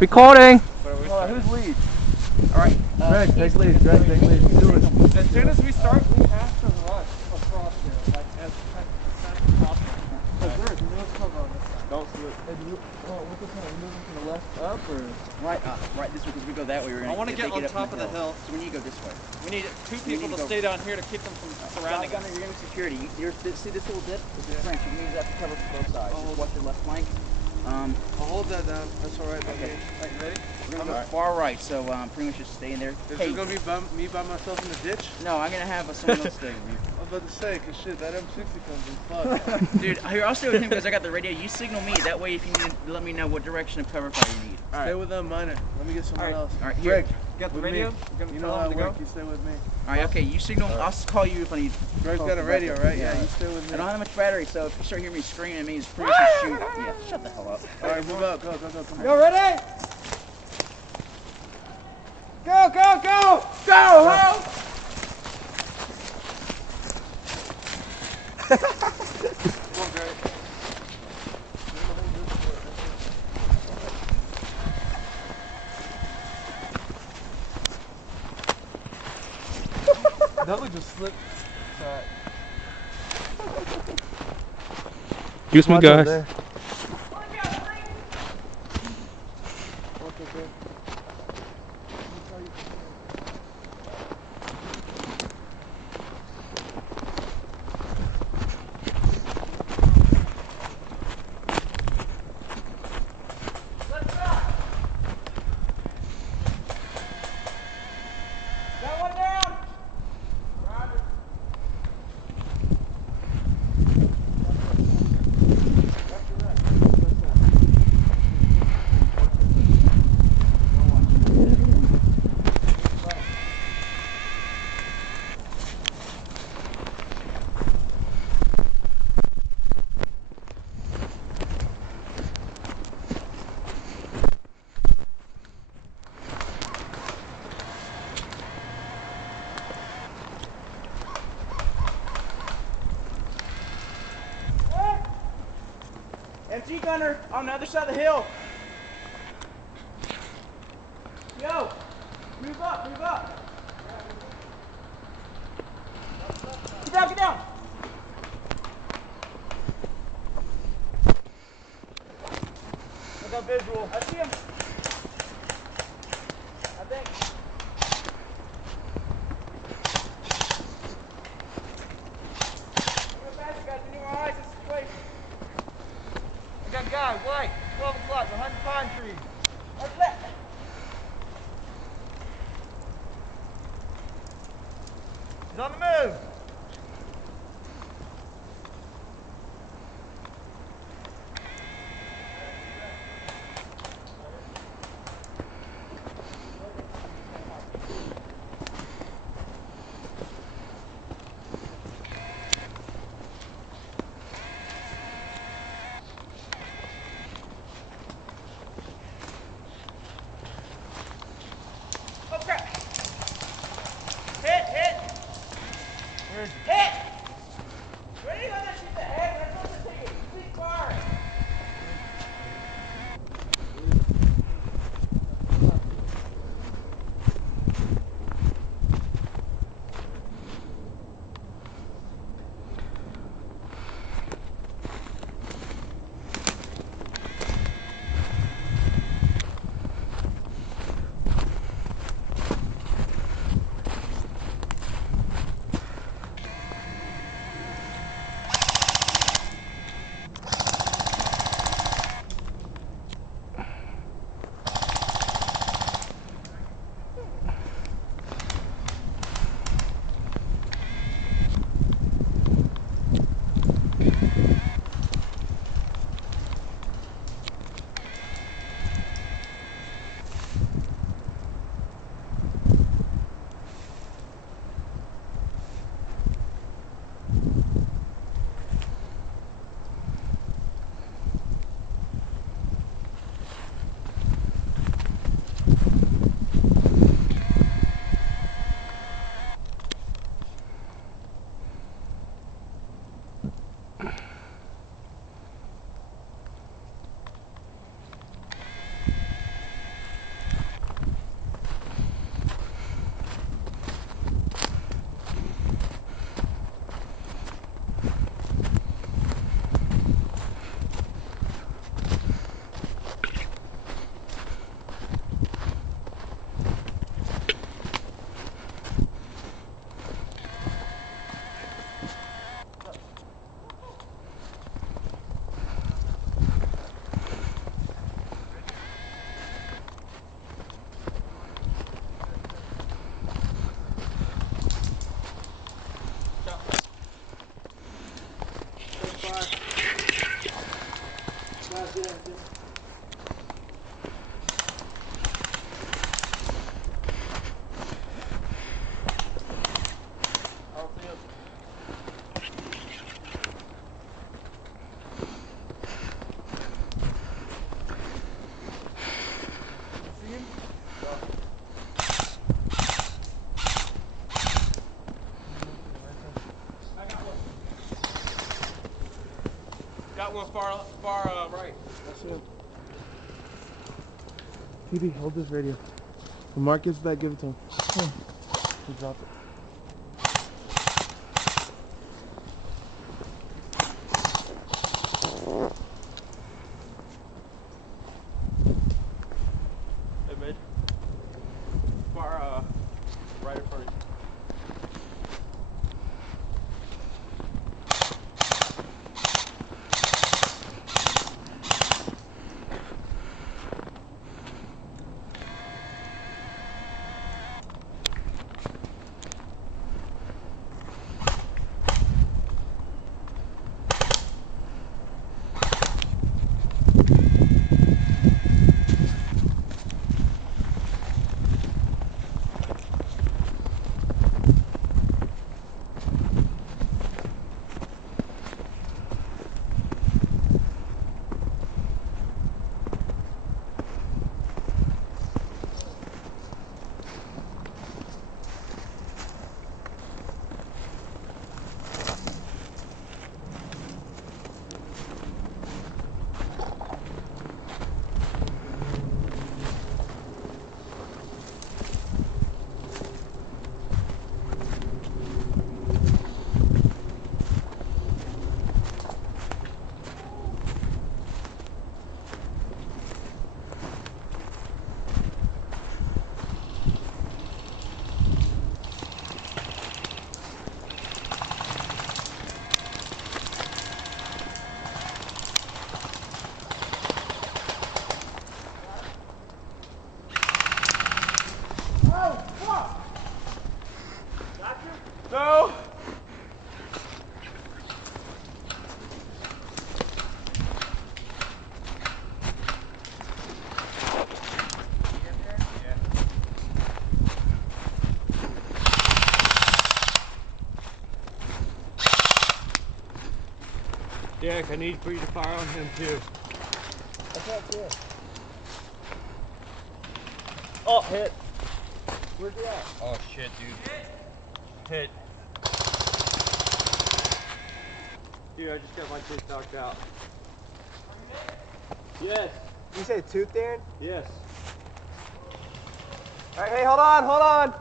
Recording. Who's lead? Alright. Greg, take lead. Greg, take lead. Do it. As soon as we start, we have to rush across there, like as fast as possible. Because there is no cover on this side. Don't slip. Hey, what this one? Are we moving from the left up or? Right this way, because we go that way. We're gonna, I want to get on top of the hill. So we need to go this way. We need two people to stay down here to keep them from surrounding us. You're gonna be security. See this little dip? It's a trench. You can use that to cover from both sides. Just watch your left flank. I'll hold that down. That's all right. Okay. Like, ready? We're gonna go far right, so pretty much just stay in there. Is it gonna be me by myself in the ditch? No, I'm gonna have someone else stay with me. I was about to say, cause shit, that M60 comes in fuck. Dude, here, I'll stay with him because I got the radio. You signal me. That way, if you need to let me know what direction of cover fire you need. Stay with them, minor. Let me get someone else. All right, here. Greg, got the radio? You know how it works. You stay with me. All right, okay. You signal. I'll call you if I need. Greg's got a radio, right? Yeah, you stay with me. I don't have much battery, so if you start hearing me screaming, it means pretty much shoot. Yeah, shut the hell up. All right, move up. Go. Come on. You ready? Go! Go, ho! Come on, Greg. That would just slip. Excuse me, guys. MG gunner on the other side of the hill. Yo, move up. Get down. I got visual. I see him. I think. Move faster, guys. We need more eyes in this situation. I got guy, white, 12 o'clock, behind the pine tree. What's that? He's on the move. going far right. That's it. TB, hold this radio. When Mark gets back, give it to him. He dropped it. Hey, mid. Far right in front of you. No! Derek, I need for you to fire on him too. That's not good. Oh, hit. Where's he at? Oh shit, dude. Hit. Dude, I just got my tooth knocked out. Yes. You say tooth, Darren? Yes. All right, hey, hold on.